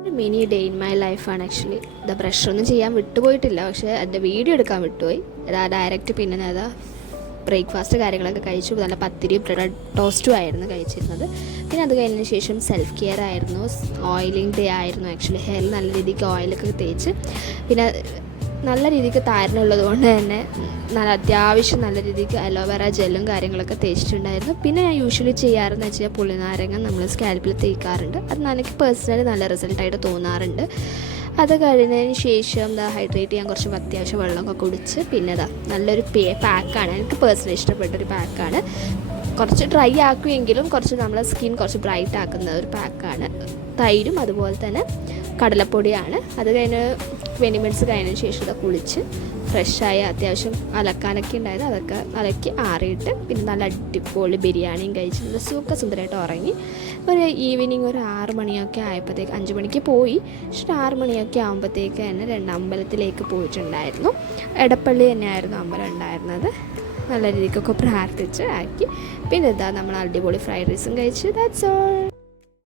ഒരു mini day in my ലൈഫാണ് actually. ഇത് ബ്രഷൊന്നും ചെയ്യാൻ വിട്ടുപോയിട്ടില്ല, പക്ഷേ എൻ്റെ വീഡിയോ എടുക്കാൻ വിട്ടുപോയി. അതാ ഡയറക്റ്റ് പിന്നെ അതാ ബ്രേക്ക്ഫാസ്റ്റ് കാര്യങ്ങളൊക്കെ കഴിച്ചു. നല്ല പത്തിരിയും ബ്രെഡ് ടോസ്റ്റും ആയിരുന്നു കഴിച്ചിരുന്നത്. പിന്നെ അത് കഴിഞ്ഞതിന് ശേഷം സെൽഫ് കെയർ ആയിരുന്നു, ഓയിലിംഗ് ഡേ ആയിരുന്നു ആക്ച്വലി. ഹെയറിൽ നല്ല രീതിക്ക് ഓയിലൊക്കെ തേച്ച്, പിന്നെ നല്ല രീതിക്ക് താരനുള്ളത് കൊണ്ട് തന്നെ അത്യാവശ്യം നല്ല രീതിക്ക് അലോവേറ ജെല്ലും കാര്യങ്ങളൊക്കെ തേച്ചിട്ടുണ്ടായിരുന്നു. പിന്നെ ഞാൻ യൂഷ്വലി ചെയ്യാറെന്ന് വെച്ചാൽ പുളിനാരങ്ങ നമ്മൾ സ്കാൽപ്പിൽ തേക്കാറുണ്ട്. അത് എനിക്ക് പേഴ്സണലി നല്ല റിസൾട്ടായിട്ട് തോന്നാറുണ്ട്. അത് കഴിഞ്ഞതിന് ശേഷം ഹൈഡ്രേറ്റ് ചെയ്യാൻ കുറച്ച് അത്യാവശ്യം വെള്ളമൊക്കെ കുടിച്ച്, പിന്നെ നല്ലൊരു പാക്കാണ്, എനിക്ക് പേഴ്സണലി ഇഷ്ടപ്പെട്ടൊരു പാക്കാണ്. കുറച്ച് ഡ്രൈ ആക്കുമെങ്കിലും കുറച്ച് നമ്മളെ സ്കിൻ കുറച്ച് ബ്രൈറ്റ് ആക്കുന്ന ഒരു പാക്കാണ്. തൈരും അതുപോലെ തന്നെ കടലപ്പൊടിയാണ്. അത് കഴിഞ്ഞ് 20 മിനിറ്റ്സ് കഴിഞ്ഞതിന് ശേഷം കുളിച്ച് ഫ്രഷായി അത്യാവശ്യം അലക്കാനൊക്കെ ഉണ്ടായത് അതൊക്കെ അലക്കി ആറിയിട്ട് പിന്നെ നല്ല അടിപൊളി ബിരിയാണിയും കഴിച്ച് നല്ല സുന്ദരമായിട്ട് ഉറങ്ങി. ഒരു ഈവനിങ് ഒരു 6 മണിയൊക്കെ ആയപ്പോഴത്തേക്ക്, 5 മണിക്ക് പോയി, പക്ഷേ 6 മണിയൊക്കെ ആകുമ്പോഴത്തേക്ക് തന്നെ 2 അമ്പലത്തിലേക്ക് പോയിട്ടുണ്ടായിരുന്നു. എടപ്പള്ളി തന്നെയായിരുന്നു അമ്പലം ഉണ്ടായിരുന്നത്. നല്ല രീതിക്കൊക്കെ പ്രാർത്ഥിച്ച് ആക്കി. പിന്നെ നമ്മൾ അടിപൊളി ഫ്രൈഡ് റൈസും കഴിച്ച്. That's all.